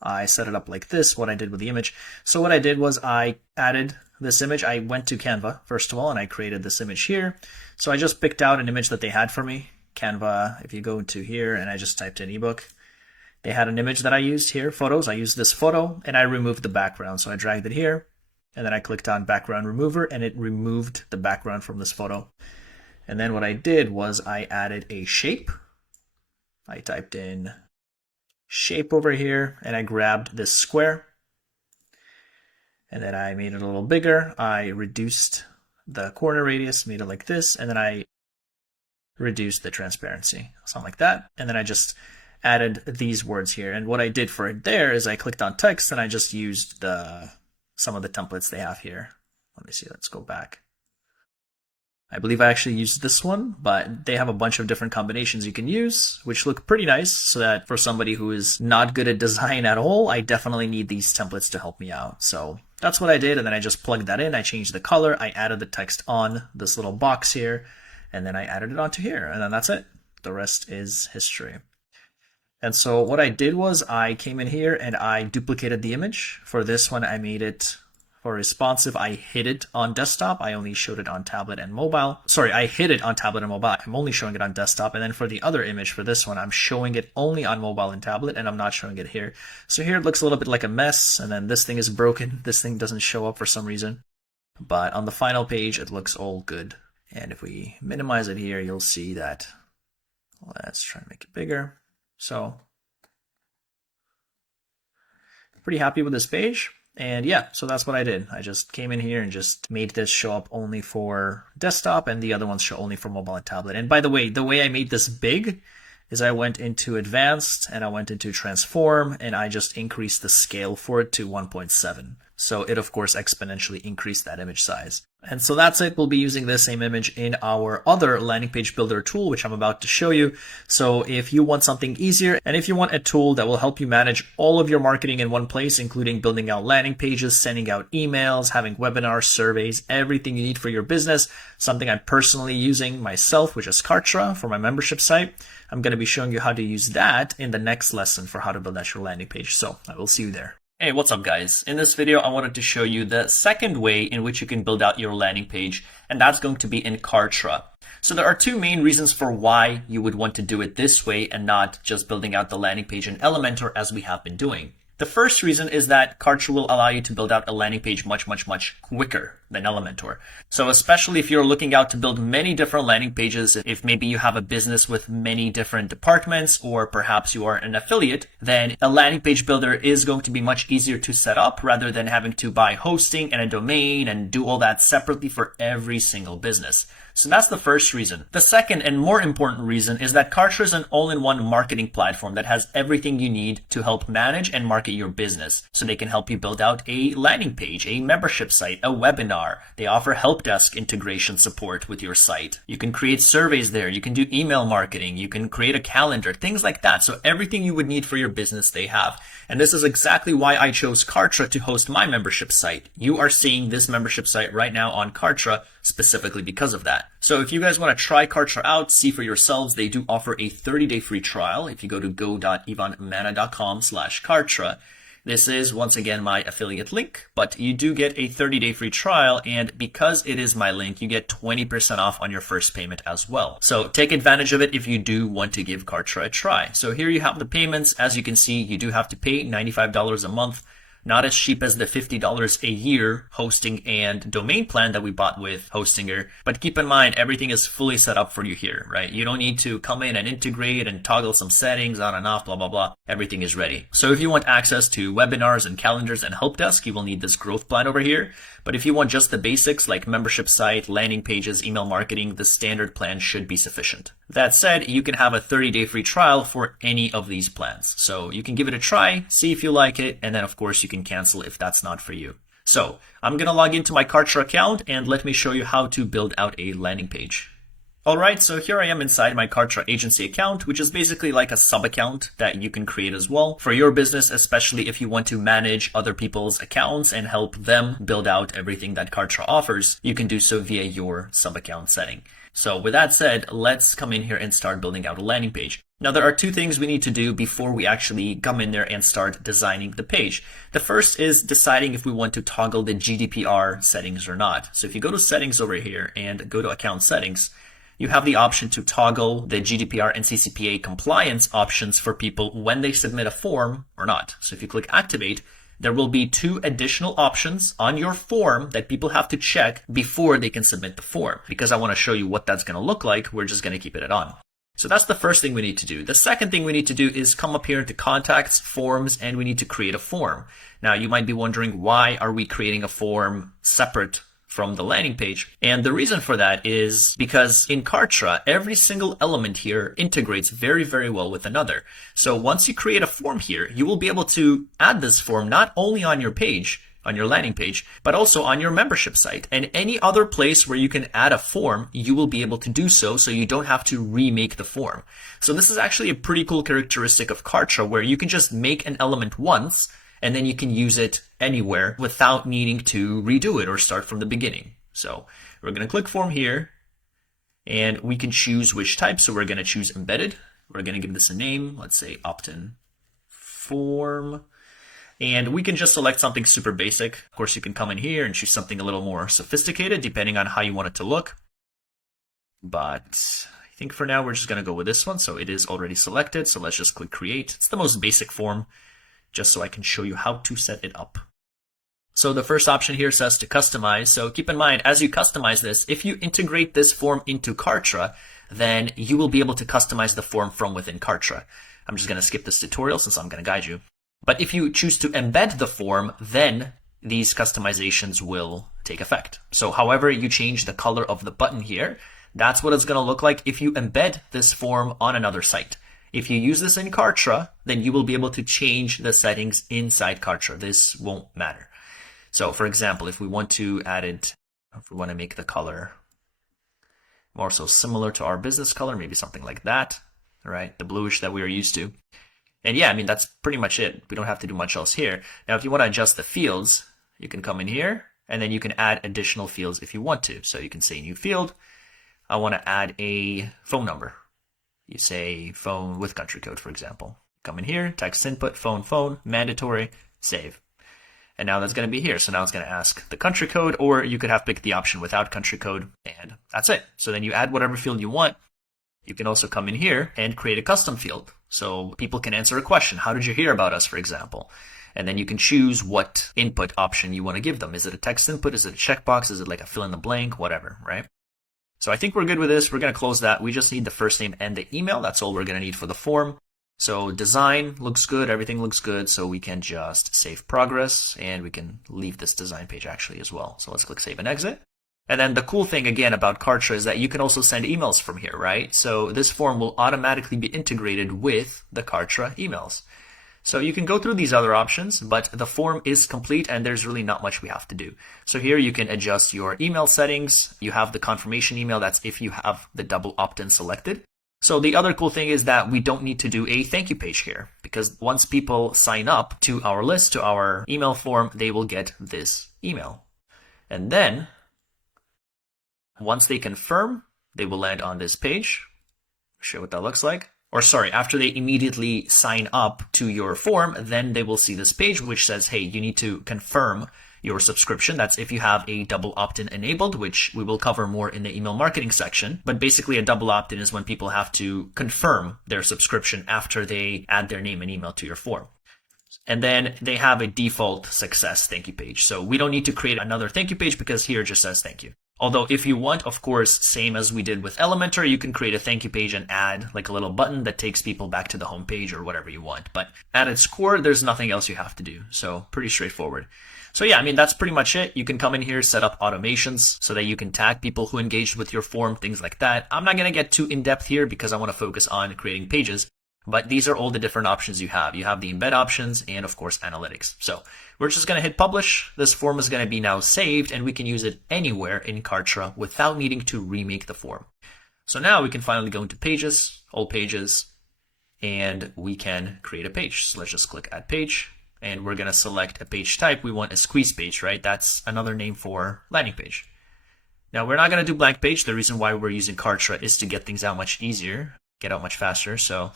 I set it up like this, what I did with the image. So what I did was I added this image. I went to Canva, first of all, and I created this image here. So I just picked out an image that they had for me. Canva, if you go to here and I just typed in ebook, they had an image that I used here, photos. I used this photo and I removed the background. So I dragged it here and then I clicked on background remover and it removed the background from this photo. And then what I did was I added a shape. I typed in shape over here and I grabbed this square. And then I made it a little bigger. I reduced the corner radius, made it like this, and then I reduced the transparency, something like that. And then I just added these words here. And what I did for it there is I clicked on text and I just used some of the templates they have here. Let me see, let's go back. I believe I actually used this one, but they have a bunch of different combinations you can use, which look pretty nice, so that for somebody who is not good at design at all, I definitely need these templates to help me out. So that's what I did, and then I just plugged that in, I changed the color, I added the text on this little box here, and then I added it onto here, and then that's it. The rest is history. And so what I did was I came in here and I duplicated the image. For this one, I made it for responsive. I hid it on desktop. I only showed it on tablet and mobile. Sorry, I hid it on tablet and mobile. I'm only showing it on desktop. And then for the other image, for this one, I'm showing it only on mobile and tablet, and I'm not showing it here. So here it looks a little bit like a mess, and then this thing is broken. This thing doesn't show up for some reason. But on the final page, it looks all good. And if we minimize it here, you'll see that. Let's try to make it bigger. So pretty happy with this page. And yeah, so that's what I did. I just came in here and just made this show up only for desktop and the other ones show only for mobile and tablet. And by the way I made this big is I went into advanced and I went into transform and I just increased the scale for it to 1.7. So it, of course, exponentially increased that image size. And so that's it. We'll be using the same image in our other landing page builder tool, which I'm about to show you. So if you want something easier and if you want a tool that will help you manage all of your marketing in one place, including building out landing pages, sending out emails, having webinars, surveys, everything you need for your business, something I'm personally using myself, which is Kartra for my membership site. I'm going to be showing you how to use that in the next lesson for how to build out your landing page. So I will see you there. Hey, what's up guys? In this video, I wanted to show you the second way in which you can build out your landing page, and that's going to be in Kartra. So there are two main reasons for why you would want to do it this way and not just building out the landing page in Elementor as we have been doing. The first reason is that Kartra will allow you to build out a landing page much quicker than Elementor. So especially if you're looking out to build many different landing pages, if maybe you have a business with many different departments, or perhaps you are an affiliate, then a landing page builder is going to be much easier to set up rather than having to buy hosting and a domain and do all that separately for every single business. So that's the first reason. The second and more important reason is that Kartra is an all-in-one marketing platform that has everything you need to help manage and market your business. So they can help you build out a landing page, a membership site, a webinar. They offer help desk integration support with your site. You can create surveys there. You can do email marketing. You can create a calendar, things like that. So everything you would need for your business, they have. And this is exactly why I chose Kartra to host my membership site. You are seeing this membership site right now on Kartra specifically because of that. So if you guys want to try Kartra out, see for yourselves, they do offer a 30-day free trial. If you go to go.ivanmana.com/Kartra, This is, once again, my affiliate link, but you do get a 30-day free trial, and because it is my link, you get 20% off on your first payment as well. So take advantage of it if you do want to give Kartra a try. So here you have the payments. As you can see, you do have to pay $95 a month. Not as cheap as the $50 a year hosting and domain plan that we bought with Hostinger. But keep in mind, everything is fully set up for you here, right? You don't need to come in and integrate and toggle some settings on and off, blah, blah, blah. Everything is ready. So if you want access to webinars and calendars and help desk, you will need this growth plan over here. But if you want just the basics like membership site, landing pages, email marketing, the standard plan should be sufficient. That said, you can have a 30-day free trial for any of these plans. So you can give it a try, see if you like it, and then of course you can cancel if that's not for you. So I'm going to log into my Kartra account and let me show you how to build out a landing page. Alright, so here I am inside my Kartra agency account, which is basically like a sub-account that you can create as well for your business, especially if you want to manage other people's accounts and help them build out everything that Kartra offers. You can do so via your sub-account setting. So with that said, let's come in here and start building out a landing page. Now, there are two things we need to do before we actually come in there and start designing the page. The first is deciding if we want to toggle the GDPR settings or not. So if you go to settings over here and go to account settings, you have the option to toggle the GDPR and CCPA compliance options for people when they submit a form or not. So if you click activate, there will be two additional options on your form that people have to check before they can submit the form. Because I want to show you what that's going to look like, we're just going to keep it on. So that's the first thing we need to do. The second thing we need to do is come up here into contacts, forms, and we need to create a form. Now you might be wondering, why are we creating a form separate from the landing page? And the reason for that is because in Kartra, every single element here integrates very, very well with another. So once you create a form here, you will be able to add this form not only on your page, on your landing page, but also on your membership site. And any other place where you can add a form, you will be able to do so, so you don't have to remake the form. So this is actually a pretty cool characteristic of Kartra, where you can just make an element once, and then you can use it anywhere without needing to redo it or start from the beginning. So we're going to click form here, and we can choose which type. So we're going to choose embedded. We're going to give this a name. Let's say opt-in form. And we can just select something super basic. Of course, you can come in here and choose something a little more sophisticated, depending on how you want it to look. But I think for now, we're just going to go with this one. So it is already selected. So let's just click create. It's the most basic form, just so I can show you how to set it up. So the first option here says to customize. So keep in mind, as you customize this, if you integrate this form into Kartra, then you will be able to customize the form from within Kartra. I'm just going to skip this tutorial since I'm going to guide you. But if you choose to embed the form, then these customizations will take effect. So however you change the color of the button here, that's what it's going to look like if you embed this form on another site. If you use this in Kartra, then you will be able to change the settings inside Kartra. This won't matter. So for example, if we want to add it, if we want to make the color more so similar to our business color, maybe something like that, right? The bluish that we are used to. And yeah, I mean, that's pretty much it. We don't have to do much else here. Now, if you want to adjust the fields, you can come in here and then you can add additional fields if you want to. So you can say new field. I want to add a phone number. You say phone with country code, for example. Come in here, text input, phone, mandatory, save. And now that's going to be here. So now it's going to ask the country code, or you could have picked the option without country code, and that's it. So then you add whatever field you want. You can also come in here and create a custom field. So people can answer a question. How did you hear about us, for example? And then you can choose what input option you want to give them. Is it a text input? Is it a checkbox? Is it like a fill in the blank? Whatever, right? So I think we're good with this. We're going to close that. We just need the first name and the email. That's all we're going to need for the form. So design looks good. Everything looks good. So we can just save progress and we can leave this design page actually as well. So let's click save and exit. And then the cool thing again about Kartra is that you can also send emails from here, right? So this form will automatically be integrated with the Kartra emails. So you can go through these other options, but the form is complete and there's really not much we have to do. So here you can adjust your email settings. You have the confirmation email. That's if you have the double opt-in selected. So the other cool thing is that we don't need to do a thank you page here, because once people sign up to our list, to our email form, they will get this email. And then once they confirm, they will land on this page. Show what that looks like. or sorry, after they immediately sign up to your form, then they will see this page which says, hey, you need to confirm your subscription. That's if you have a double opt-in enabled, which we will cover more in the email marketing section. But basically a double opt-in is when people have to confirm their subscription after they add their name and email to your form. And then they have a default success thank you page. So we don't need to create another thank you page because here it just says thank you. Although if you want, of course, same as we did with Elementor, you can create a thank you page and add like a little button that takes people back to the home page or whatever you want. But at its core, there's nothing else you have to do. So pretty straightforward. So yeah, I mean, that's pretty much it. You can come in here, set up automations so that you can tag people who engaged with your form, things like that. I'm not going to get too in depth here because I want to focus on creating pages. But these are all the different options you have. You have the embed options and of course analytics. So we're just going to hit publish. This form is going to be now saved and we can use it anywhere in Kartra without needing to remake the form. So now we can finally go into pages, all pages, and we can create a page. So let's just click add page and we're going to select a page type. We want a squeeze page, right? That's another name for landing page. Now we're not going to do blank page. The reason why we're using Kartra is to get things out much easier, get out much faster. So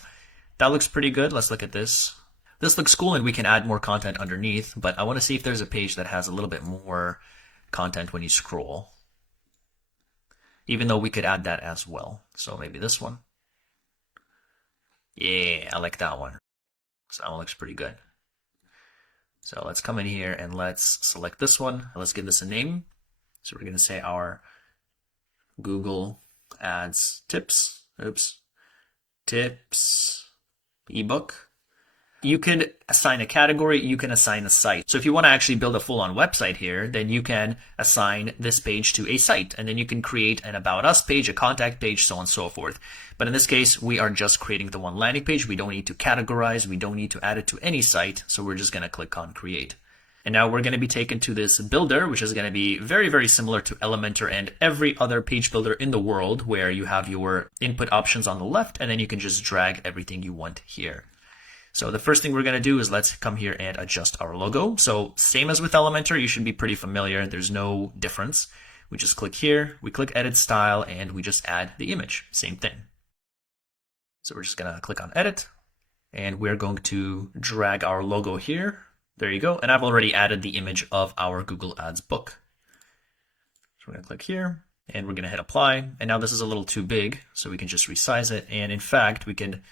that looks pretty good. Let's look at this. This looks cool and we can add more content underneath, but I want to see if there's a page that has a little bit more content when you scroll. Even though we could add that as well. So maybe this one. Yeah, I like that one. So that one looks pretty good. So let's come in here and let's select this one. Let's give this a name. So we're going to say our Google Ads tips. Tips. Ebook. You could assign a category, you can assign a site. So if you want to actually build a full-on website here, then you can assign this page to a site, and then you can create an About Us page, a contact page, so on and so forth. But in this case, we are just creating the one landing page. We don't need to categorize, we don't need to add it to any site, so we're just going to click on Create. And now we're going to be taken to this builder, which is going to be very, very similar to Elementor and every other page builder in the world, where you have your input options on the left, and then you can just drag everything you want here. So the first thing we're going to do is let's come here and adjust our logo. So same as with Elementor, you should be pretty familiar. There's no difference. We just click here, we click Edit Style, and we just add the image. Same thing. So we're just going to click on Edit, and we're going to drag our logo here. There you go. And I've already added the image of our Google Ads book. So we're going to click here and we're going to hit apply. And now this is a little too big, so we can just resize it. And in fact, we can,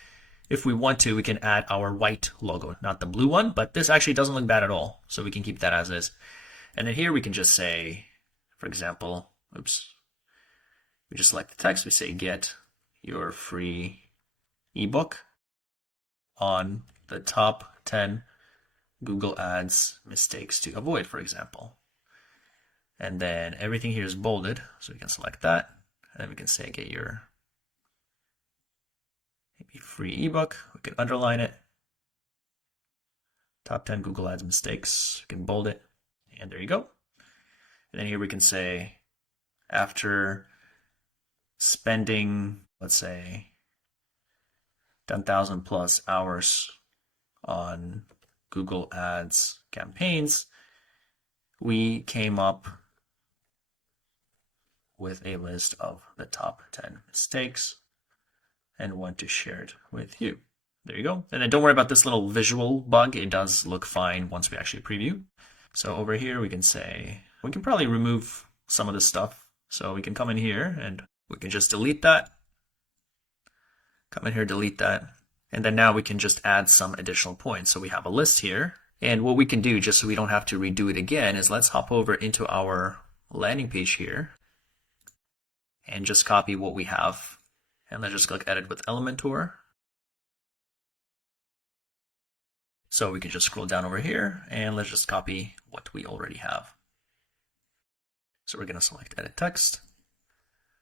if we want to, we can add our white logo, not the blue one, but this actually doesn't look bad at all. So we can keep that as is. And then here we can just say, for example, we just select the text. We say, get your free ebook on the top 10 Google Ads mistakes to avoid, for example. And then everything here is bolded, so we can select that. And then we can say, get your maybe free ebook. We can underline it. Top 10 Google Ads mistakes. We can bold it. And there you go. And then here we can say, after spending, let's say, 10,000 plus hours on Google Ads campaigns, we came up with a list of the top 10 mistakes and want to share it with you. There you go. And then don't worry about this little visual bug. It does look fine once we actually preview. So over here, we can say, we can probably remove some of this stuff. So we can come in here and we can just delete that. Come in here, delete that. And then now we can just add some additional points. So we have a list here. And what we can do, just so we don't have to redo it again, is let's hop over into our landing page here and just copy what we have. And let's just click Edit with Elementor. So we can just scroll down over here and let's just copy what we already have. So we're going to select Edit Text.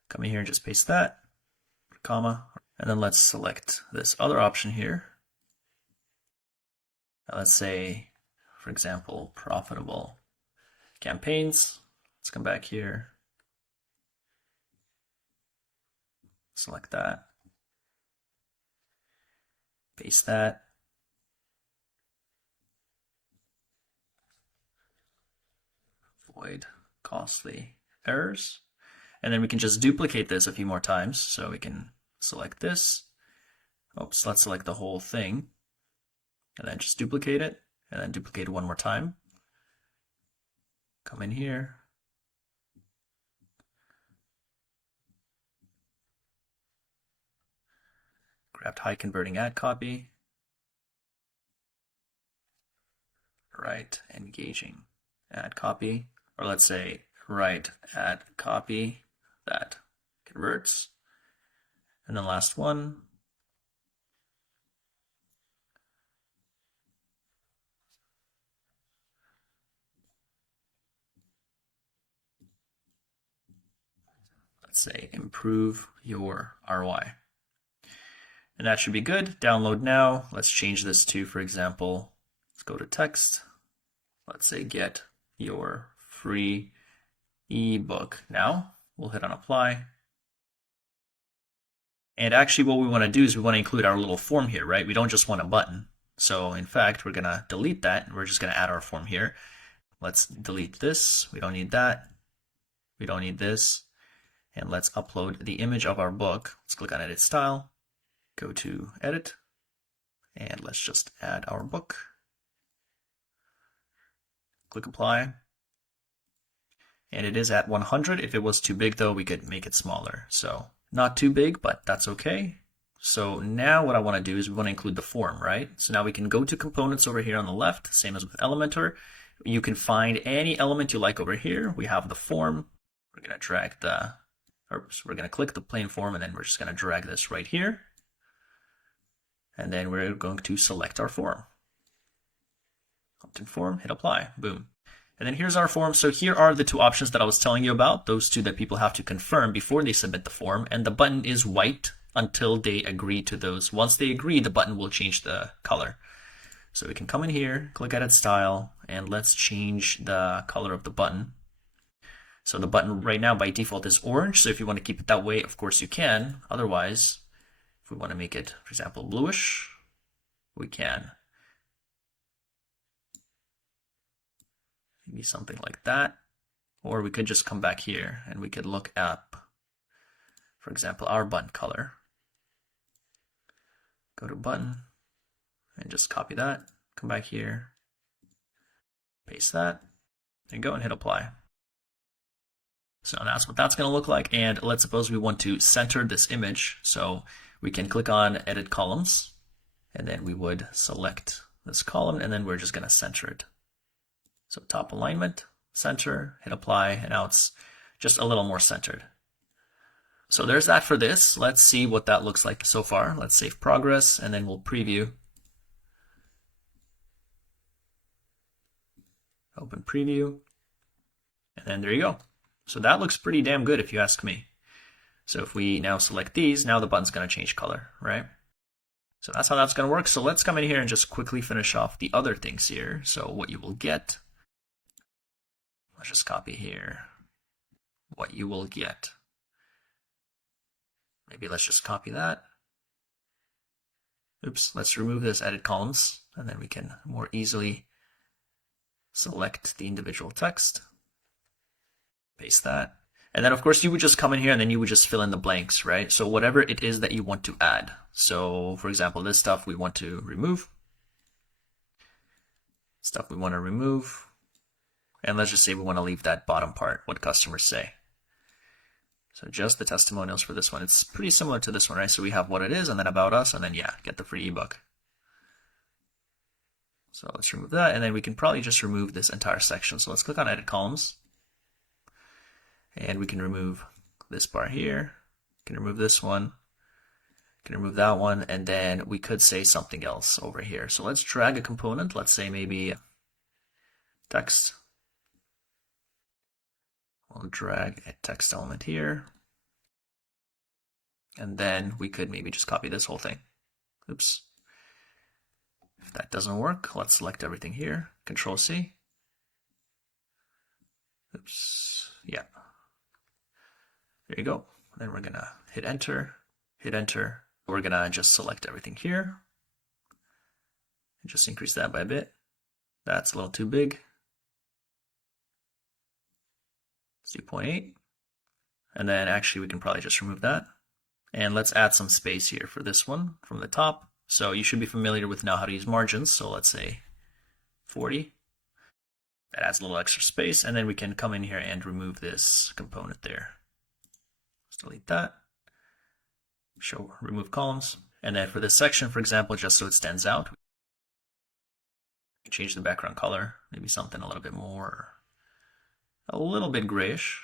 Come in here and just paste that, comma. And then let's select this other option here. Now let's say, for example, profitable campaigns. Let's come back here. Select that. Paste that. Avoid costly errors. And then we can just duplicate this a few more times. So we can select this, Oops, let's select the whole thing and then just duplicate it and then duplicate it one more time. Come in here. Grab high converting ad copy. Write engaging ad copy, or let's say write ad copy that converts. And then last one. Let's say improve your ROI. And that should be good. Download now. Let's change this to, for example, let's go to text. Let's say get your free ebook now. We'll hit on apply. And actually what we want to do is we want to include our little form here, right? We don't just want a button. So in fact, we're going to delete that. We're just going to add our form here. Let's delete this. We don't need that. We don't need this. And let's upload the image of our book. Let's click on edit style. Go to edit. And let's just add our book. Click apply. And it is at 100. If it was too big though, we could make it smaller. So not too big, but that's okay. So now what I want to do is we want to include the form, right? So now we can go to components over here on the left, same as with Elementor. You can find any element you like over here. We have the form. We're going to drag we're going to click the plain form, and then we're just going to drag this right here. And then we're going to select our form. Opt-in form, hit apply, boom. And then here's our form. So here are the two options that I was telling you about, those two that people have to confirm before they submit the form. And the button is white until they agree to those. Once they agree, the button will change the color. So we can come in here, click edit style, and let's change the color of the button. So the button right now by default is orange. So if you want to keep it that way, of course you can. Otherwise, if we want to make it, for example, bluish, we can. Maybe something like that. Or we could just come back here and we could look up, for example, our button color. Go to button and just copy that. Come back here, paste that, and go and hit apply. So that's what that's going to look like. And let's suppose we want to center this image. So we can click on edit columns, and then we would select this column, and then we're just going to center it. So top alignment, center, hit apply, and now it's just a little more centered. So there's that for this. Let's see what that looks like so far. Let's save progress, and then we'll preview. Open preview. And then there you go. So that looks pretty damn good if you ask me. So if we now select these, now the button's going to change color, right? So that's how that's going to work. So let's come in here and just quickly finish off the other things here. So what you will get, let's just copy here, what you will get. Maybe let's just copy that. Oops, let's remove this edit columns, and then we can more easily select the individual text. Paste that. And then of course you would just come in here and then you would just fill in the blanks, right? So whatever it is that you want to add. So for example, this stuff we want to remove. Stuff we want to remove. And let's just say we want to leave that bottom part, what customers say. So just the testimonials for this one. It's pretty similar to this one, right? So we have what it is and then about us and then yeah, get the free ebook. So let's remove that, and then we can probably just remove this entire section. So let's click on edit columns. And we can remove this bar here, can remove this one, can remove that one, and then we could say something else over here. So let's drag a component, let's say maybe text. We'll drag a text element here. And then we could maybe just copy this whole thing. Oops. If that doesn't work, let's select everything here, Control C. Oops, yeah. There you go. Then we're gonna hit enter, hit enter. We're gonna just select everything here and just increase that by a bit. That's a little too big. Let's do 0.8. And then actually we can probably just remove that. And let's add some space here for this one from the top. So you should be familiar with now how to use margins. So let's say 40. That adds a little extra space. And then we can come in here and remove this component there. Let's delete that. Show remove columns. And then for this section, for example, just so it stands out, change the background color, maybe something a little bit more, a little bit grayish,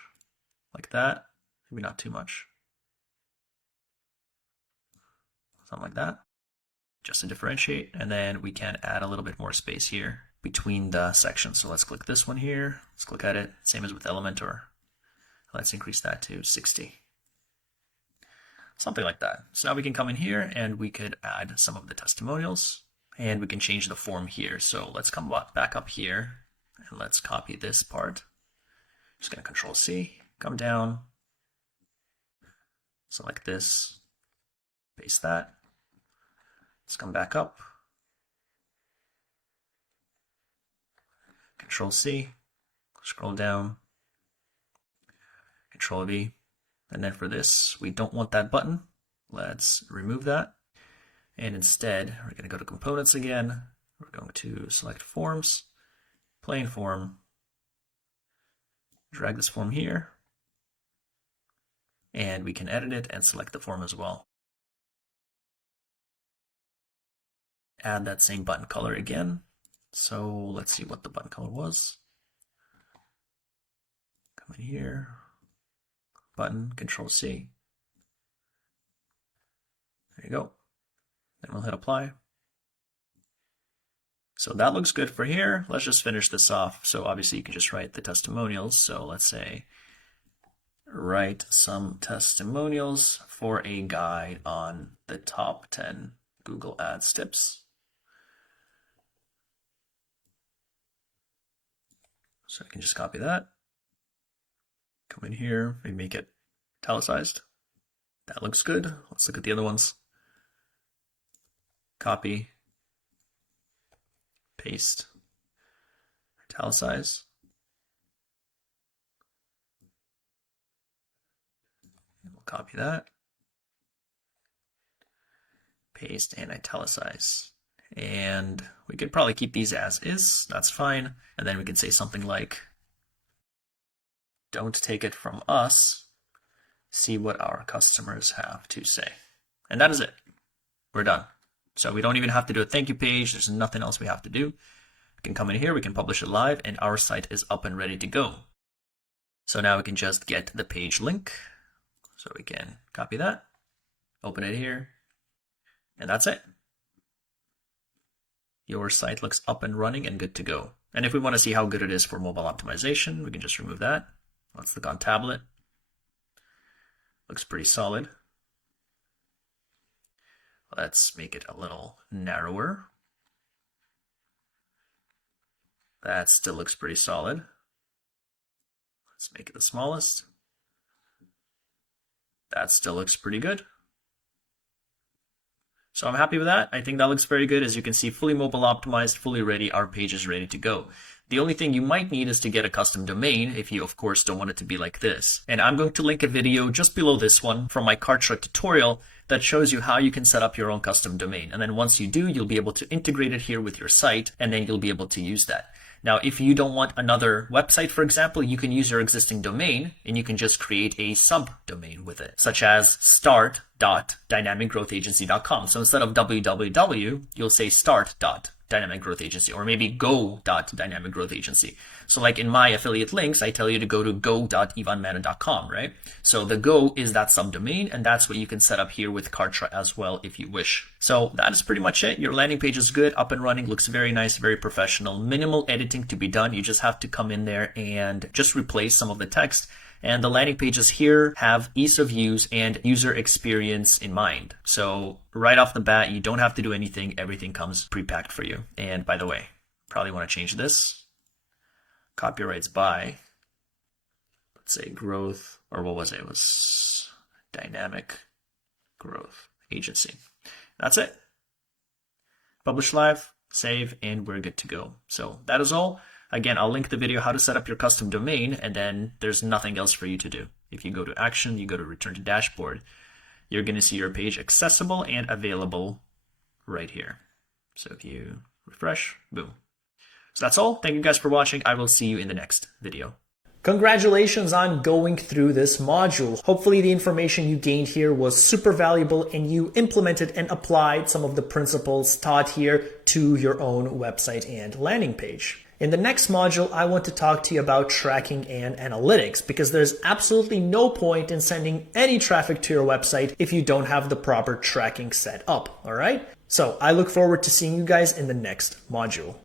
like that. Maybe not too much. Something like that, just to differentiate. And then we can add a little bit more space here between the sections. So let's click this one here. Let's click at it, same as with Elementor. Let's increase that to 60. Something like that. So now we can come in here and we could add some of the testimonials and we can change the form here. So let's come back up here and let's copy this part. Just gonna Control C, come down, select this, paste that. Let's come back up, Control C, scroll down, Control V, and then for this, we don't want that button. Let's remove that. And instead, we're going to go to Components again. We're going to select Forms, Plain Form, drag this form here, and we can edit it and select the form as well. Add that same button color again. So let's see what the button color was. Come in here, button, Control C. There you go. Then we'll hit apply. So that looks good for here. Let's just finish this off. So obviously you can just write the testimonials. So let's say write some testimonials for a guide on the top 10 Google Ads tips. So I can just copy that. Come in here and make it italicized. That looks good. Let's look at the other ones. Copy, paste, italicize. And we'll copy that, paste, and italicize. And we could probably keep these as is, that's fine. And then we can say something like, don't take it from us, see what our customers have to say. And that is it. We're done. So we don't even have to do a thank you page. There's nothing else we have to do. We can come in here, we can publish it live, and our site is up and ready to go. So now we can just get the page link. So we can copy that, open it here, and that's it. Your site looks up and running and good to go. And if we want to see how good it is for mobile optimization, we can just remove that. Let's look on tablet. Looks pretty solid. Let's make it a little narrower. That still looks pretty solid. Let's make it the smallest. That still looks pretty good. So I'm happy with that. I think that looks very good. As you can see, fully mobile optimized, fully ready. Our page is ready to go. The only thing you might need is to get a custom domain if you, of course, don't want it to be like this. And I'm going to link a video just below this one from my Kartra tutorial that shows you how you can set up your own custom domain. And then once you do, you'll be able to integrate it here with your site, and then you'll be able to use that. Now, if you don't want another website, for example, you can use your existing domain and you can just create a subdomain with it, such as start.dynamicgrowthagency.com. So instead of www, you'll say start.dynamicgrowthagency, or maybe go.dynamicgrowthagency. So like in my affiliate links, I tell you to go to go.ivanmanon.com, right? So the go is that subdomain, and that's what you can set up here with Kartra as well if you wish. So that is pretty much it. Your landing page is good, up and running, looks very nice, very professional, minimal editing to be done. You just have to come in there and just replace some of the text. And the landing pages here have ease of use and user experience in mind. So right off the bat, you don't have to do anything. Everything comes pre-packed for you. And by the way, probably want to change this. Copyrights by, let's say growth, or what was it? It was Dynamic Growth Agency. That's it. Publish live, save, and we're good to go. So that is all. Again, I'll link the video how to set up your custom domain, and then there's nothing else for you to do. If you go to action, you go to return to dashboard, you're going to see your page accessible and available right here. So if you refresh, boom. So that's all. Thank you guys for watching. I will see you in the next video. Congratulations on going through this module. Hopefully the information you gained here was super valuable and you implemented and applied some of the principles taught here to your own website and landing page. In the next module, I want to talk to you about tracking and analytics, because there's absolutely no point in sending any traffic to your website if you don't have the proper tracking set up, all right? So I look forward to seeing you guys in the next module.